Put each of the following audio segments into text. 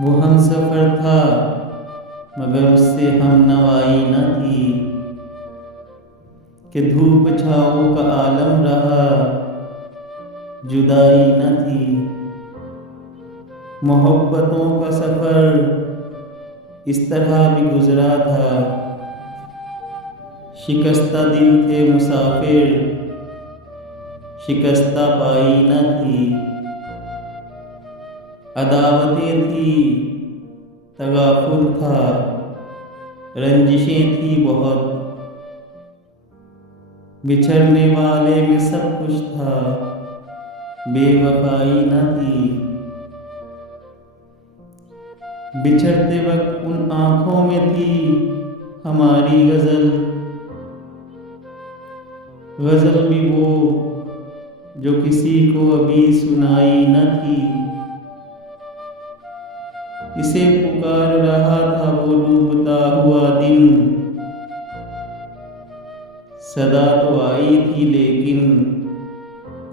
वो हम सफ़र था मगर उससे हम नवाई न थी, कि धूप छाँव का आलम रहा जुदाई न थी। मोहब्बतों का सफ़र इस तरह भी गुज़रा था, शिकस्ता दिल थे मुसाफिर शिकस्ता पाई न थी। अदावतें थी तगाफुल था रंजिशें थी बहुत, बिछड़ने वाले में सब कुछ था बेवफाई न थी। बिछड़ते वक्त उन आँखों में थी हमारी गज़ल, गज़ल भी वो जो किसी को अभी सुनाई न थी। इसे पुकार रहा था वो डूबता हुआ दिन, सदा तो आई थी लेकिन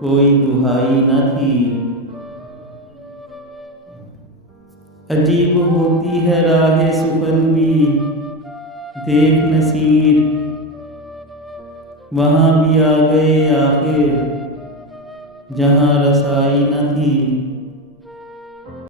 कोई दुहाई न थी। अजीब होती है राहे सुपन भी देख नसीर, वहाँ भी आ गए आखिर जहाँ रसाई न थी।